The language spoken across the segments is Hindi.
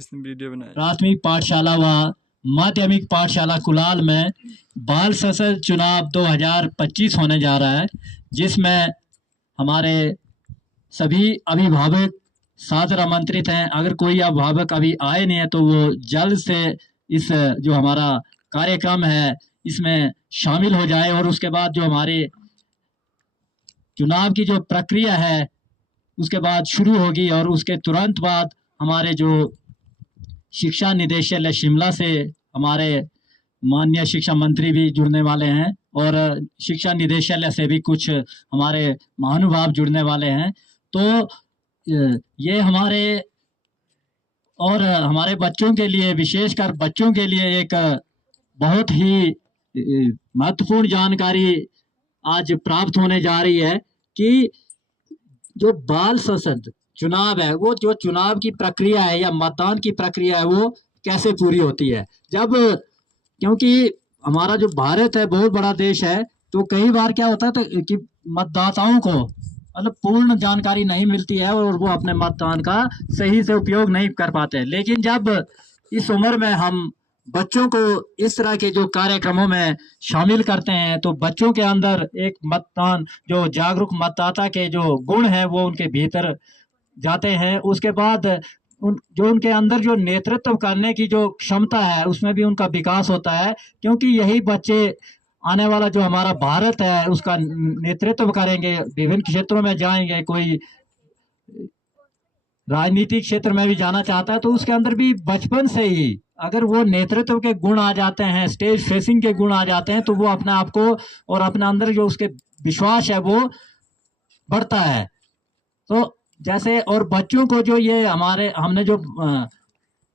इसने वीडियो बनाया। प्राथमिक पाठशाला व माध्यमिक पाठशाला कुलाल में बाल संसद चुनाव 2025 होने जा रहा है, जिसमें हमारे सभी अभिभावक सादर आमंत्रित हैं। अगर कोई अभिभावक अभी आए नहीं है तो वो जल्द से इस जो हमारा कार्यक्रम है इसमें शामिल हो जाए, और उसके बाद जो हमारे चुनाव की जो प्रक्रिया है उसके बाद शुरू होगी, और उसके तुरंत बाद हमारे जो शिक्षा निदेशालय शिमला से हमारे माननीय शिक्षा मंत्री भी जुड़ने वाले हैं, और शिक्षा निदेशालय से भी कुछ हमारे महानुभाव जुड़ने वाले हैं। तो ये हमारे और हमारे बच्चों के लिए, विशेषकर बच्चों के लिए एक बहुत ही महत्वपूर्ण जानकारी आज प्राप्त होने जा रही है कि जो बाल संसद चुनाव है, वो जो चुनाव की प्रक्रिया है या मतदान की प्रक्रिया है वो कैसे पूरी होती है। जब क्योंकि हमारा जो भारत है बहुत बड़ा देश है, तो कई बार क्या होता है तो कि मतदाताओं को मतलब पूर्ण जानकारी नहीं मिलती है और वो अपने मतदान का सही से उपयोग नहीं कर पाते। लेकिन जब इस उम्र में हम बच्चों को इस तरह के जो कार्यक्रमों में शामिल करते हैं तो बच्चों के अंदर एक मतदान जो जागरूक मतदाता के जो गुण हैं वो उनके भीतर जाते हैं। उसके बाद उनके अंदर जो नेतृत्व करने की जो क्षमता है उसमें भी उनका विकास होता है, क्योंकि यही बच्चे आने वाला जो हमारा भारत है उसका नेतृत्व करेंगे, विभिन्न क्षेत्रों में जाएंगे। कोई राजनीतिक क्षेत्र में भी जाना चाहता है तो उसके अंदर भी बचपन से ही अगर वो नेतृत्व के गुण आ जाते हैं, स्टेज फेसिंग के गुण आ जाते हैं, तो वो अपने आप को और अपने अंदर जो उसके विश्वास है वो बढ़ता है। तो जैसे और बच्चों को जो ये हमने जो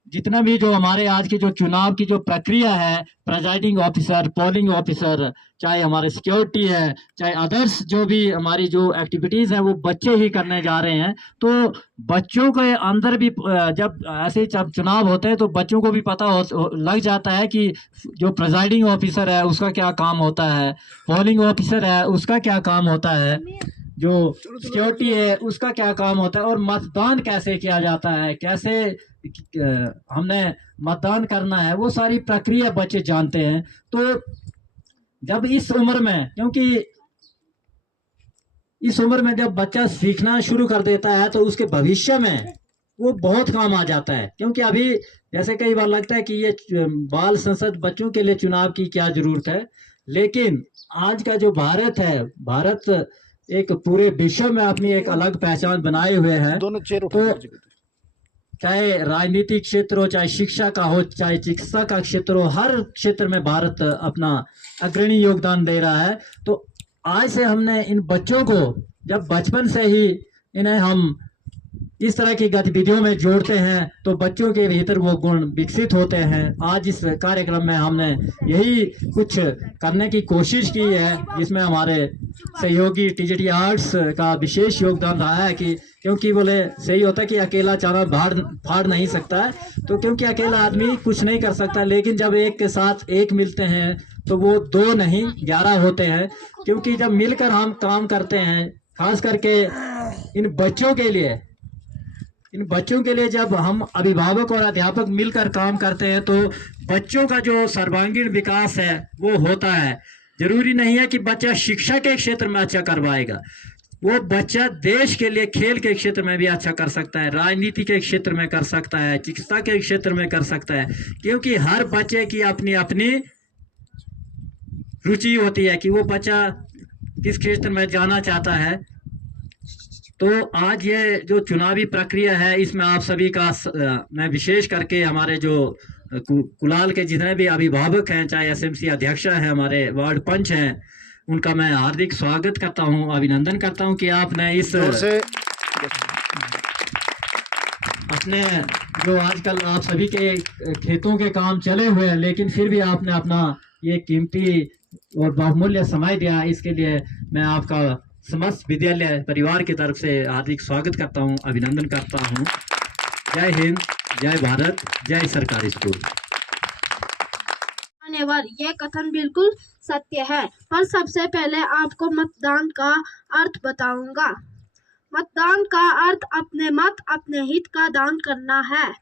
जितना भी जो हमारे आज की जो चुनाव की जो प्रक्रिया है, प्रिजाइडिंग ऑफिसर, पोलिंग ऑफिसर, चाहे हमारे सिक्योरिटी है, चाहे अदर्स जो भी हमारी जो एक्टिविटीज़ हैं वो बच्चे ही करने जा रहे हैं। तो बच्चों के अंदर भी जब ऐसे जब चुनाव होते हैं तो बच्चों को भी पता लग जाता है कि जो प्रिजाइडिंग ऑफिसर है उसका क्या काम होता है, पोलिंग ऑफिसर है उसका क्या काम होता है, जो सिक्योरिटी है उसका क्या काम होता है, और मतदान कैसे किया जाता है, कैसे हमने मतदान करना है, वो सारी प्रक्रिया बच्चे जानते हैं। तो जब इस उम्र में, क्योंकि इस उम्र में जब बच्चा सीखना शुरू कर देता है तो उसके भविष्य में वो बहुत काम आ जाता है। क्योंकि अभी जैसे कई बार लगता है कि ये बाल संसद बच्चों के लिए चुनाव की क्या जरूरत है, लेकिन आज का जो भारत है, भारत एक पूरे विश्व में अपनी एक अलग पहचान बनाए हुए है। तो चाहे राजनीतिक क्षेत्र हो, चाहे शिक्षा का हो, चाहे चिकित्सा का क्षेत्र हो, हर क्षेत्र में भारत अपना अग्रणी योगदान दे रहा है। तो आज से हमने इन बच्चों को जब बचपन से ही इन्हें हम इस तरह की गतिविधियों में जोड़ते हैं तो बच्चों के भीतर वो गुण विकसित होते हैं। आज इस कार्यक्रम में हमने यही कुछ करने की कोशिश की है, जिसमें हमारे सहयोगी टीजीटी आर्ट्स का विशेष योगदान रहा है कि क्योंकि बोले सही होता है कि अकेला चारा फाड़ नहीं सकता है, तो क्योंकि अकेला आदमी कुछ नहीं कर सकता, लेकिन जब एक के साथ एक मिलते हैं तो वो 2 नहीं 11 होते हैं। क्योंकि जब मिलकर हम काम करते हैं, खास करके इन बच्चों के लिए जब हम अभिभावक और अध्यापक मिलकर काम करते हैं तो बच्चों का जो सर्वांगीण विकास है वो होता है। जरूरी नहीं है कि बच्चा शिक्षा के क्षेत्र में अच्छा कर पाएगा, वो बच्चा देश के लिए खेल के क्षेत्र में भी अच्छा कर सकता है, राजनीति के क्षेत्र में कर सकता है, चिकित्सा के क्षेत्र में कर सकता है। क्योंकि हर बच्चे की अपनी अपनी रुचि होती है कि वो बच्चा किस क्षेत्र में जाना चाहता है। तो आज ये जो चुनावी प्रक्रिया है इसमें आप सभी का मैं विशेष करके हमारे जो कुलाल के जितने भी अभिभावक हैं, चाहे एसएमसी अध्यक्ष हैं, हमारे वार्ड पंच हैं, उनका मैं हार्दिक स्वागत करता हूं, अभिनंदन करता हूं कि आपने इस अपने जो आजकल आप सभी के खेतों के काम चले हुए हैं, लेकिन फिर भी आपने अपना ये कीमती और बहुमूल्य समय दिया। इसके लिए मैं आपका समस्त विद्यालय परिवार की तरफ से हार्दिक स्वागत करता हूं, अभिनंदन करता हूं। जय हिंद, जय भारत, जय सरकारी स्कूल। ये कथन बिल्कुल सत्य है, पर सबसे पहले आपको मतदान का अर्थ बताऊंगा। मतदान का अर्थ अपने मत, अपने हित का दान करना है।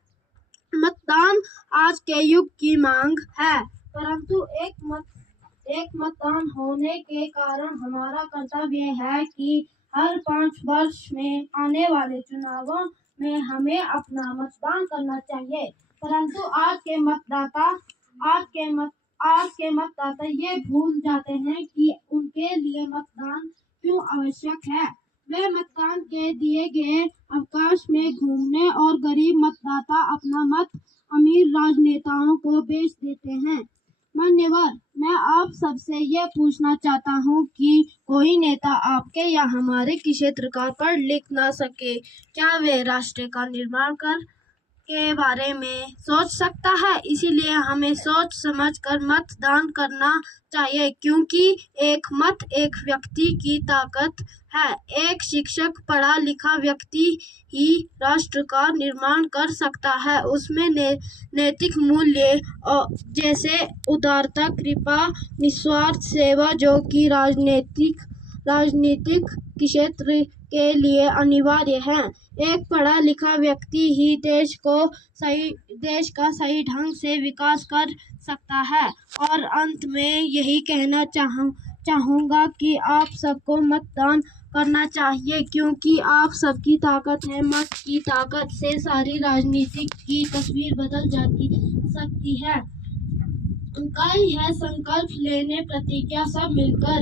मतदान आज के युग की मांग है, परंतु एक मतदान होने के कारण हमारा कर्तव्य है कि हर 5 वर्ष में आने वाले चुनावों में हमें अपना मतदान करना चाहिए। परंतु आज के मतदाता ये भूल जाते हैं कि उनके लिए मतदान क्यों आवश्यक है। वे मतदान के दिए गए अवकाश में घूमने और गरीब मतदाता अपना मत अमीर राजनेताओं को बेच देते हैं। मान्यवर, मैं आप सबसे ये पूछना चाहता हूँ कि कोई नेता आपके या हमारे किसी क्षेत्र का पढ़ लिख ना सके, क्या वे राष्ट्र का निर्माण के बारे में सोच सकता है? इसीलिए हमें सोच समझकर मतदान करना चाहिए, क्योंकि एक मत एक व्यक्ति की ताकत है। एक शिक्षक पढ़ा लिखा व्यक्ति ही राष्ट्र का निर्माण कर सकता है। उसमें नैतिक मूल्य जैसे उदारता, कृपा, निस्वार्थ सेवा, जो कि राजनीतिक क्षेत्र के लिए अनिवार्य है। एक पढ़ा लिखा व्यक्ति ही देश का सही ढंग से विकास कर सकता है। और अंत में यही कहना चाहूँगा कि आप सबको मतदान करना चाहिए, क्योंकि आप सबकी ताकत है। मत की ताकत से सारी राजनीति की तस्वीर बदल सकती है। उनका ही है संकल्प लेने प्रतिज्ञा, सब मिलकर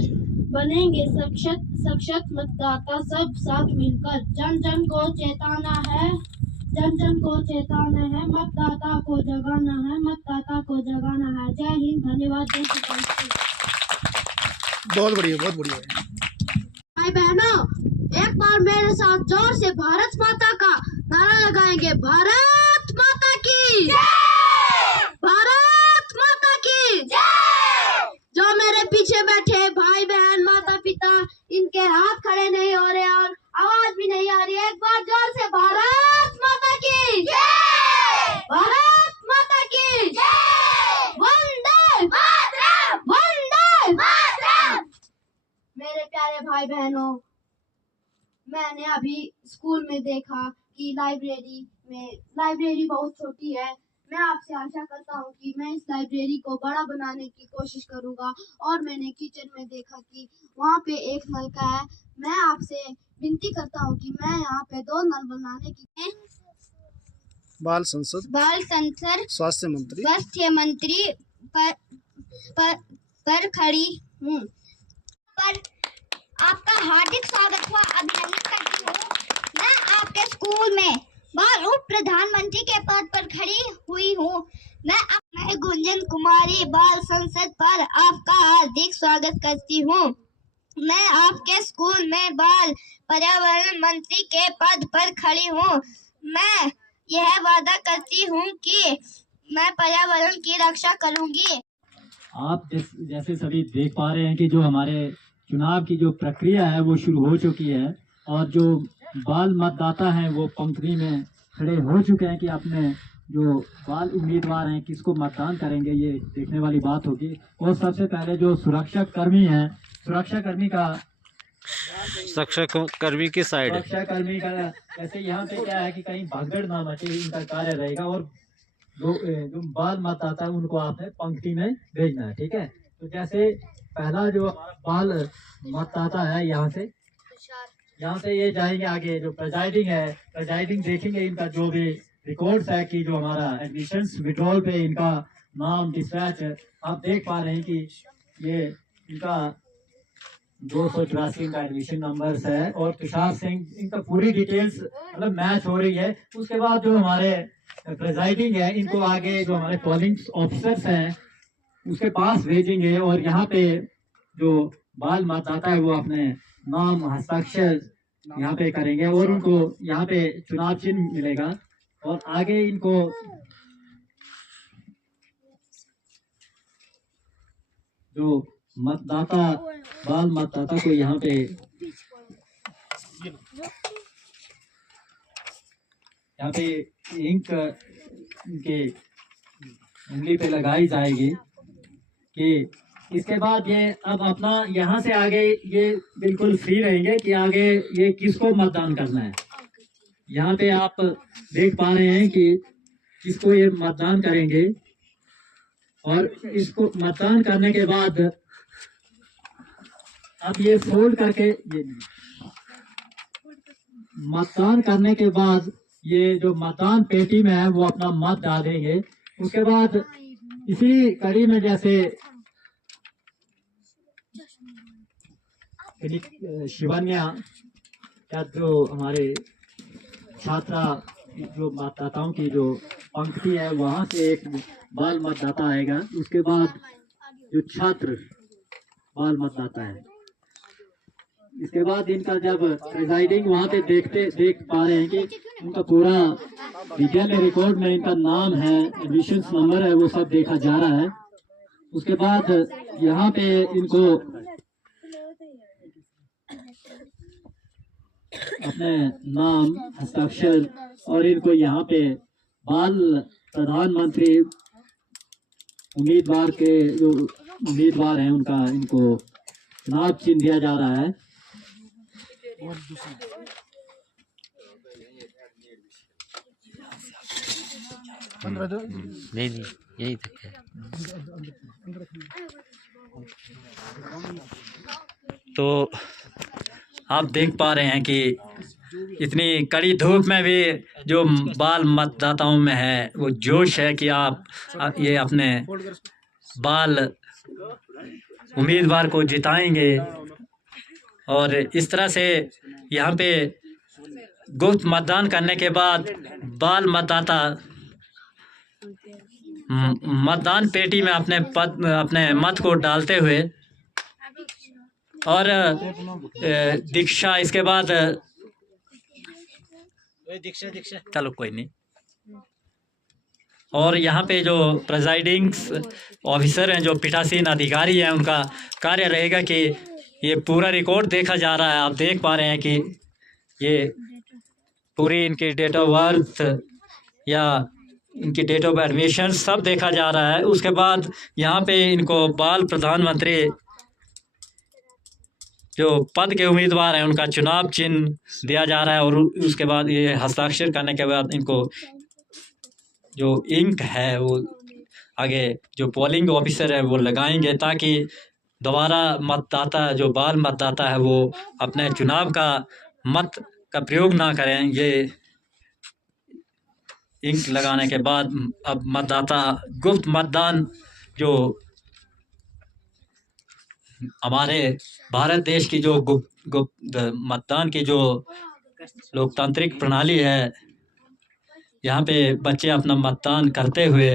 बनेंगे सशक्त मतदाता, सब साथ मिलकर। जन जन को चेताना है, मतदाता को जगाना है, मतदाता को जगाना है। जय हिंद, धन्यवाद। जय श्री कृष्ण। बहुत बढ़िया भाई बहनों, एक बार मेरे साथ जोर से भारत माता का नारा लगाएंगे। भारत माता की जय! भारत माता की जय! जो मेरे पीछे बैठे भाई बहन माता पिता, इनके हाथ खड़े नहीं हो रहे और आवाज भी नहीं आ रही है। एक बार जोर से भारत माता की जय! भारत माता की जय! वंदे मातरम! वंदे मातरम! मेरे प्यारे भाई बहनों, मैंने अभी स्कूल में देखा कि लाइब्रेरी बहुत छोटी है। मैं आपसे आशा करता हूँ कि मैं इस लाइब्रेरी को बड़ा बनाने की कोशिश करूँगा। और मैंने किचन में देखा कि वहाँ पे एक नलका है। मैं आपसे विनती करता हूँ कि मैं यहाँ पे 2 नल बनाने की बाल संसद स्वास्थ्य मंत्री पर खड़ी हूँ। पर आपका हार्दिक स्वागत हुआ, अभिनंदन करती हूँ। मैं आपके स्कूल में बाल उप प्रधानमंत्री के पद पर खड़ी हुई हूँ। मैं गुंजन कुमारी बाल संसद पर आपका हार्दिक स्वागत करती हूँ। मैं आपके स्कूल में बाल पर्यावरण मंत्री के पद पर खड़ी हूँ। मैं यह वादा करती हूँ कि मैं पर्यावरण की रक्षा करूँगी। आप जैसे सभी देख पा रहे हैं कि जो हमारे चुनाव की जो प्रक्रिया है वो शुरू हो चुकी है और जो बाल मतदाता हैं वो पंक्ति में खड़े हो चुके हैं कि अपने जो बाल उम्मीदवार हैं किसको मतदान करेंगे, ये देखने वाली बात होगी। और सबसे पहले जो सुरक्षा कर्मी की साइड सुरक्षा कर्मी का जैसे यहाँ पे क्या है कि कहीं भगदड़ ना मचे, इनका कार्य रहेगा। और जो बाल मतदाता है उनको आपने पंक्ति में भेजना है, ठीक है। तो जैसे पहला जो बाल मतदाता है यहाँ से ये जाएंगे आगे। जो प्रेजाइडिंग देखेंगे इनका जो भी रिकॉर्ड्स है कि जो हमारा एडमिशंस विड्रॉल पे इनका नाम डिस्पैच आप देख पा रहे हैं कि ये इनका 284 इनका एडमिशन नंबर्स है। और तुषार सिंह, इनका पूरी डिटेल्स मतलब मैच हो रही है। उसके बाद जो हमारे प्रेजाइडिंग है इनको आगे जो हमारे पोलिंग ऑफिसर्स हैं उसके पास भेजेंगे। और यहाँ पे जो बाल मतदाता है वो अपने नाम हस्ताक्षर यहाँ पे करेंगे और उनको यहाँ पे चुनाव चिन्ह मिलेगा। और आगे इनको जो बाल मतदाता को यहाँ पे इंक इनके उंगली पे लगाई जाएगी कि इसके बाद ये अब अपना यहाँ से आगे ये बिल्कुल फ्री रहेंगे कि आगे ये किसको मतदान करना है। यहाँ पे आप देख पा रहे हैं कि इसको ये मतदान करेंगे और इसको मतदान करने के बाद अब ये फोल्ड करके ये मतदान करने के बाद ये जो मतदान पेटी में है वो अपना मत डालेंगे। उसके बाद इसी कड़ी में जैसे शिवन्या या जो हमारे छात्रा जो मतदाताओं की जो पंक्ति है वहां से एक बाल मतदाता आएगा। उसके बाद जो छात्र बाल मतदाता है, इसके बाद इनका जब प्रिजाइडिंग वहाँ पे देख पा रहे हैं कि उनका पूरा डिटेल रिकॉर्ड में इनका नाम है, एडमिशन नंबर है, वो सब देखा जा रहा है। उसके बाद यहाँ पे इनको अपने नाम, हस्ताक्षर और इनको यहाँ पे बाल प्रधानमंत्री उम्मीदवार के जो उम्मीदवार हैं उनका इनको चुनाव चिन्ह दिया जा रहा है। नहीं यही तक है। तो आप देख पा रहे हैं कि इतनी कड़ी धूप में भी जो बाल मतदाताओं में है वो जोश है कि आप ये अपने बाल उम्मीदवार को जिताएंगे। और इस तरह से यहाँ पे गुप्त मतदान करने के बाद बाल मतदाता मतदान पेटी में अपने मत को डालते हुए और दीक्षा, इसके बाद दीक्षा चलो कोई नहीं। और यहाँ पे जो प्रिजाइडिंग ऑफिसर हैं, जो पीठासीन अधिकारी हैं, उनका कार्य रहेगा कि ये पूरा रिकॉर्ड देखा जा रहा है। आप देख पा रहे हैं कि ये पूरी इनकी डेट ऑफ बर्थ या इनकी डेट ऑफ एडमिशन सब देखा जा रहा है। उसके बाद यहाँ पे इनको बाल प्रधानमंत्री जो पद के उम्मीदवार हैं उनका चुनाव चिन्ह दिया जा रहा है। और उसके बाद ये हस्ताक्षर करने के बाद इनको जो इंक है वो आगे जो पोलिंग ऑफिसर है वो लगाएंगे, ताकि दोबारा मतदाता जो बाल मतदाता है वो अपने चुनाव का मत का प्रयोग ना करें। ये इंक लगाने के बाद अब मतदाता गुप्त मतदान जो हमारे भारत देश की जो गुप्त मतदान की जो लोकतांत्रिक प्रणाली है, यहाँ पे बच्चे अपना मतदान करते हुए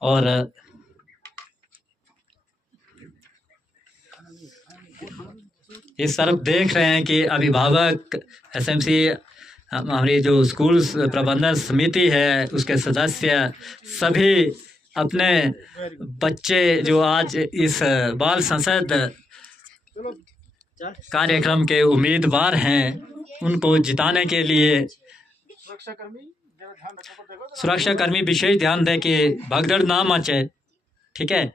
और इस तरफ देख रहे हैं कि अभिभावक, एसएमसी, हमारी जो स्कूल प्रबंधन समिति है उसके सदस्य सभी अपने बच्चे जो आज इस बाल संसद कार्यक्रम के उम्मीदवार हैं उनको जिताने के लिए सुरक्षाकर्मी विशेष ध्यान दें कि भगदड़ ना मचे। ठीक है।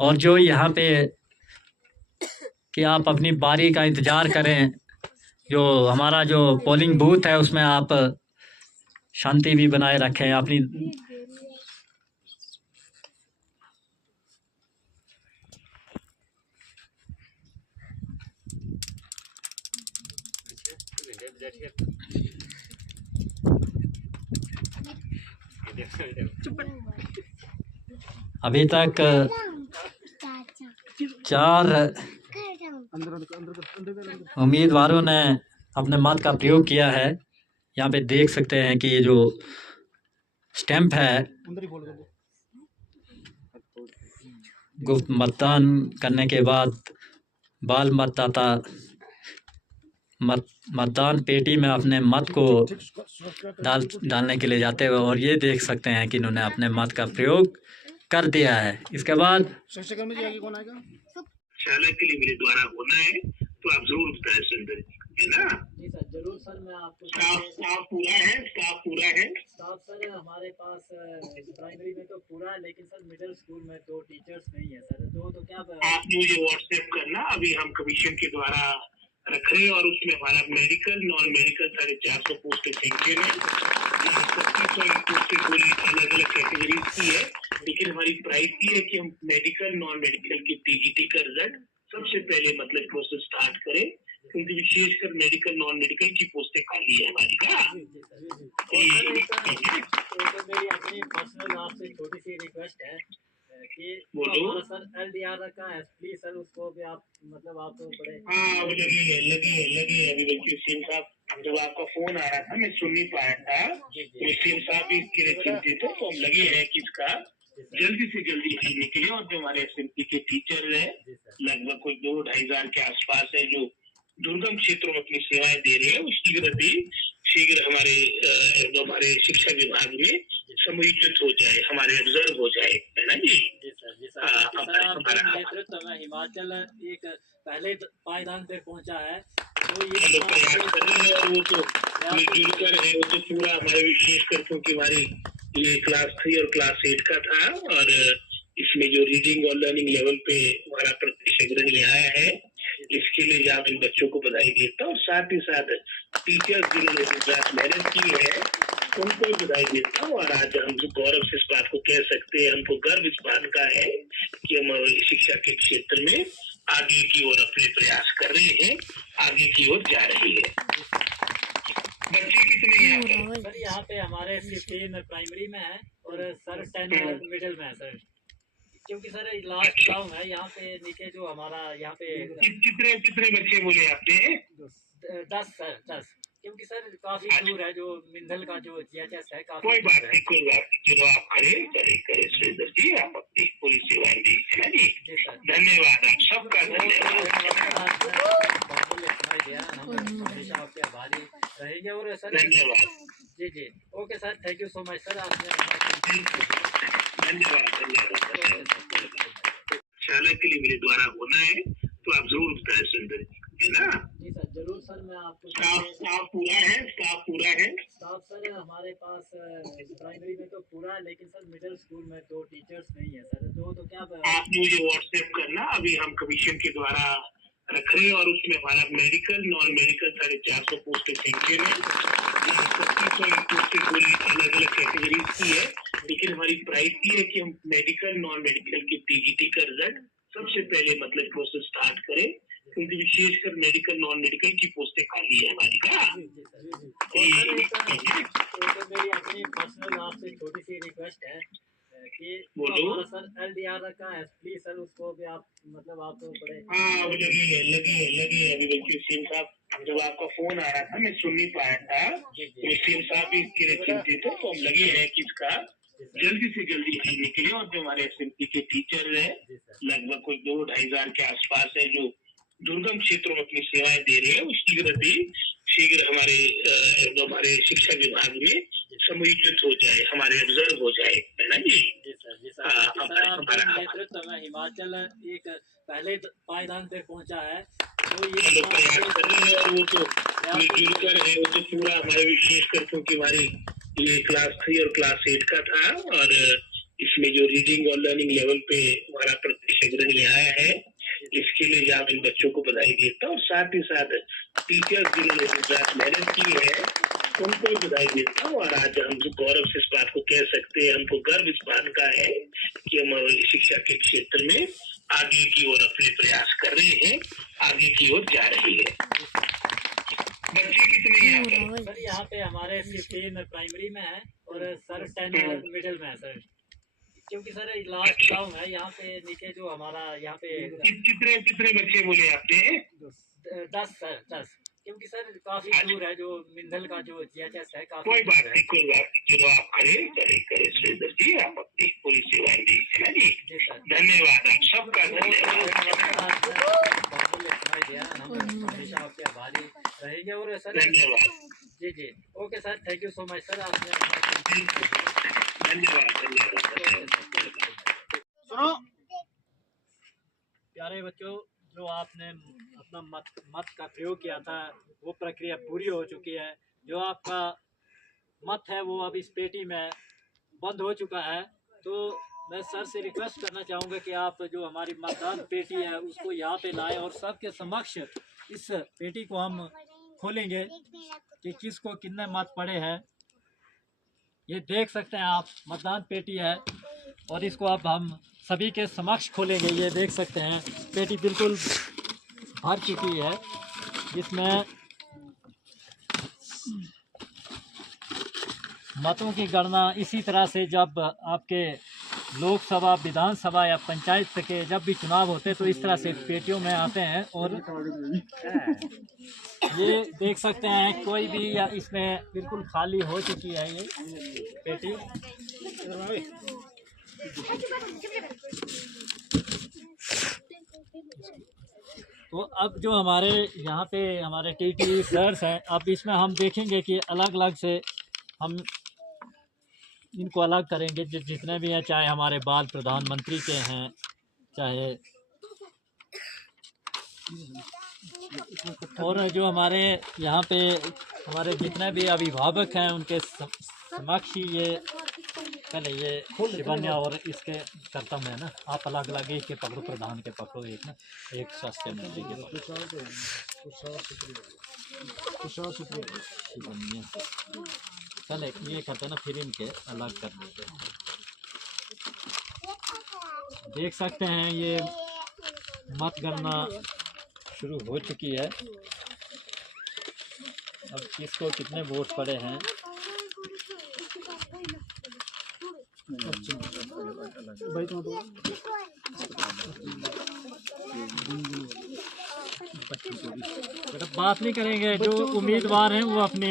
और जो यहाँ पे कि आप अपनी बारी का इंतज़ार करें, जो हमारा जो पोलिंग बूथ है उसमें आप शांति भी बनाए रखें अपनी। अभी तक 4 उम्मीदवारों ने अपने मत का प्रयोग किया है। यहाँ पे देख सकते हैं कि ये जो स्टैंप है गुप्त मतदान करने के बाद बाल मतदाता मतदान पेटी में अपने मत को डालने के लिए जाते हुए, और ये देख सकते हैं कि इन्होंने अपने मत का प्रयोग कर दिया है। इसके बाद चालक के लिए मेरे द्वारा होना है तो आप जरूर बताएं सुंदर है ना। जी सर, जरूर सर, मैं आपको स्टाफ पूरा है, स्टाफ सर हमारे पास प्राइमरी में तो पूरा है, लेकिन सर मिडिल स्कूल में 2 टीचर्स नहीं है सर। तो क्या आपने मुझे व्हाट्सएप करना, अभी हम कमीशन के द्वारा रख रहे हैं और उसमें हमारा मेडिकल नॉन मेडिकल 450 पोस्टें सैंक्शन है। 25 पोस्टें पूरी अलग अलग कैटेगरीज की है, लेकिन हमारी प्रायोरिटी है कि हम मेडिकल नॉन मेडिकल की पीजीटी का रिजल्ट सबसे पहले मतलब प्रोसेस स्टार्ट करें, क्योंकि विशेषकर मेडिकल नॉन मेडिकल की पोस्टें खाली है हमारी का। मेरी अपनी पर्सनल आपसे छोटी सी रिक्वेस्ट है कि बोलो सर LDR रखा है, प्लीज सर उसको भी आप मतलब आप बड़े हाँ लगी है अभी बल्कि सीएम साहब जब आपका फोन आ रहा था मैं सुन नहीं पाया था, तो सीएम साहब भी इसके लिए चिंतित है, तो हम लगे हैं कि इसका जल्दी से जल्दी हल निकले और जो हमारे एसएमपी के टीचर है लगभग कोई 2-2.5 के आसपास है जो दुर्गम क्षेत्रों में अपनी सेवाएं दे रहे हैं, वो शीघ्र हमारे शिक्षा विभाग में समूहीकृत हो जाए, हमारे ऑब्जर्व हो जाए, है ना जी। हमारा नेतृत्व में हिमाचल एक पहले पायदान पे पहुंचा है, तो ये प्रयास कर रहे हैं और वो तो मिलजुल कर है, वो तो पूरा हमारे विशेषकर क्योंकि हमारी ये क्लास 3 और क्लास 8 का था और इसमें जो रीडिंग और लर्निंग लेवल पे हमारा प्रतिशत अग्रणी आया है, इसके लिए आप इन बच्चों को बधाई देता हूँ और साथ ही साथ टीचर्स जिन्होंने गुजरात मेहनत की है उनको भी बधाई देता हूँ। और आज हम गौरव से इस बात को कह सकते हैं, हमको गर्व इस बात का है कि हम शिक्षा के क्षेत्र में आगे की ओर अपने प्रयास कर रहे हैं, आगे की ओर जा रही है। बच्चे कितने हैं सर? यहाँ पे हमारे 15 प्राइमरी में है और सर 10 मिडिल में है सर, क्योंकि सर लास्ट गाँव है यहाँ पे नीचे जो हमारा यहाँ पे कितने बच्चे बोले आपने? 10 सर 10, क्योंकि सर काफी दूर है जो मिंधल का जो GHS है काफी कोई बात नहीं चलो आप करें सुरेंद्र जी, आप अपनी पूरी सेवाएं दी है ना जी। धन्यवाद, आप सबका धन्यवाद, हम हमेशा आपके आभारी रहेंगे। और सर धन्यवाद जी okay sir, thank you so much sir, आपने धन्यवाद। चालक के लिए मेरे द्वारा होना है तो आप जरूर बताएं सुरेंद्र जी, है ना जी सर, जरूर सर। मैं आपको स्टाफ पूरा है स्टाफ सर हमारे पास प्राइमरी में तो पूरा है, लेकिन सर मिडिल स्कूल में 2 टीचर्स नहीं है सर, तो क्या आप मुझे व्हाट्सएप करना, अभी हम कमीशन के द्वारा रख रहे हैं और उसमें हमारा मेडिकल नॉन मेडिकल 450 पोस्टें सैंक्शन है। 25 पोस्टें पूरी अलग अलग कैटेगरीज की है, लेकिन हमारी प्रायोरिटी है कि हम मेडिकल नॉन मेडिकल की पीजीटी का रिजल्ट सबसे पहले मतलब प्रोसेस स्टार्ट करें, क्योंकि विशेषकर मेडिकल नॉन मेडिकल की पोस्टें खाली है हमारी का। मेरी अपनी पर्सनल आपसे छोटी सी रिक्वेस्ट है कि बोलो सर LDR रखा है, प्लीज सर उसको भी आप मतलब आप बड़े हाँ लगी है अभी बल्कि सीएम साहब जब आपका फोन आ रहा था मैं सुन नहीं पाया था, तो सीएम साहब भी इसके लिए चिंतित है, तो हम लगे हैं कि इसका जल्दी से जल्दी हल निकले और जो हमारे एसएमपी के टीचर है लगभग कोई 2-2.5 के आसपास है जो दुर्गम क्षेत्रों में अपनी सेवाएं दे रहे हैं, वो शीघ्र हमारे शिक्षा विभाग में समूहीकृत हो जाए, हमारे ऑब्जर्व हो जाए, है ना जी। हमारा नेतृत्व में हिमाचल एक पहले पायदान पे पहुंचा है, तो ये प्रयास कर रहे हैं और वो तो मिलजुल कर है, वो तो पूरा हमारे विशेषकर क्योंकि हमारी ये क्लास 3 और क्लास 8 का था और इसमें जो रीडिंग और लर्निंग लेवल पे हमारा प्रतिशत अग्रणी आया है, इसके लिए आप इन बच्चों को बधाई देता हूँ और साथ ही साथ टीचर्स जिन्होंने गुजरात मेहनत की है उनको भी बधाई देता हूँ। और आज हम गौरव से इस बात को कह सकते हैं, हमको गर्व इस बात का है कि हम शिक्षा के क्षेत्र में आगे की ओर अपने प्रयास कर रहे हैं, आगे की ओर जा रही है। बच्चे कितने हैं सर? यहाँ पे हमारे 15 प्राइमरी में है और सर 10 मिडिल में है सर, क्योंकि सर लास्ट गाँव है यहाँ पे नीचे जो हमारा यहाँ पे कितने बच्चे बोले आपने? 10 सर 10, क्योंकि सर काफी दूर है जो मिंधल का जो GHS है काफी कोई बात नहीं चलो आप करें सुरेंद्र जी, आप अपनी पूरी सेवाएं दी है ना जी। धन्यवाद, आप सबका धन्यवाद, हम हमेशा आपके आभारी रहेंगे। और सर धन्यवाद जी okay sir, thank you so much sir, आपने धन्यवाद। सुनो प्यारे बच्चों, जो आपने अपना मत का प्रयोग किया था वो प्रक्रिया पूरी हो चुकी है। जो आपका मत है वो अब इस पेटी में बंद हो चुका है, तो मैं सर से रिक्वेस्ट करना चाहूँगा कि आप जो हमारी मतदान पेटी है उसको यहाँ पे लाएं और सबके समक्ष इस पेटी को हम खोलेंगे कि किसको कितने मत पड़े हैं। ये देख सकते हैं आप, मतदान पेटी है और इसको अब हम सभी के समक्ष खोलेंगे। ये देख सकते हैं पेटी बिल्कुल भर चुकी है, जिसमें मतों की गणना इसी तरह से जब आपके लोकसभा, विधानसभा या पंचायत के जब भी चुनाव होते हैं तो इस तरह से पेटियों में आते हैं। और ये देख सकते हैं कोई भी या इसमें बिल्कुल खाली हो चुकी है ये पेटी। तो अब जो हमारे यहाँ पे हमारे टीटी सर्स हैं, अब इसमें हम देखेंगे कि अलग अलग से हम इनको अलग करेंगे। जितने भी हैं, चाहे हमारे बाल प्रधानमंत्री के हैं, चाहे और जो हमारे यहाँ पे हमारे जितने भी अभिभावक हैं उनके समक्ष ही ये पहले ये शिवन्या और इसके कर्तव्य है ना। आप अलग अलग एक के पकड़ो, प्रधान के पकड़ो, एक ना एक स्वास्थ्य मंत्री के पकड़ो। शिवन्या चल ये करते ना, फिर इनके अलग कर देते हैं। देख सकते हैं ये मतगणना शुरू हो चुकी है। अब किसको कितने वोट पड़े हैं बात नहीं करेंगे। जो उम्मीदवार हैं वो अपने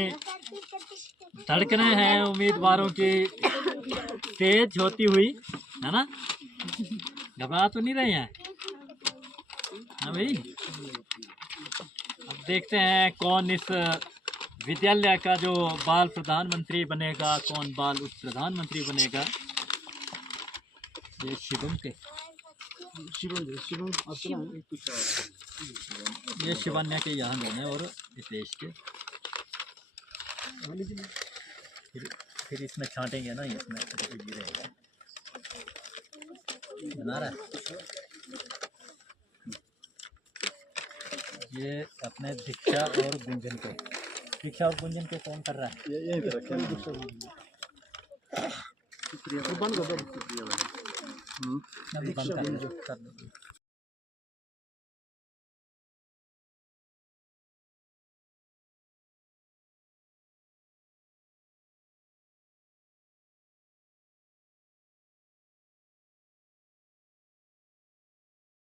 धड़कने हैं उम्मीदवारों की तेज होती हुई, है ना। घबरा तो नहीं रहे हैं, हाँ भाई। अब देखते हैं कौन इस विद्यालय का जो बाल प्रधानमंत्री बनेगा, कौन बाल उप प्रधानमंत्री बनेगा। ये शिवम के ये शिवन्या के यहाँ बने और रितेश के फिर इसमें छांटेंगे ना, इसमें रहेगा बना रहा है। ये अपने दीक्षा और गुंजन को, दीक्षा और गुंजन को कौन कर रहा है? बंद कर दो।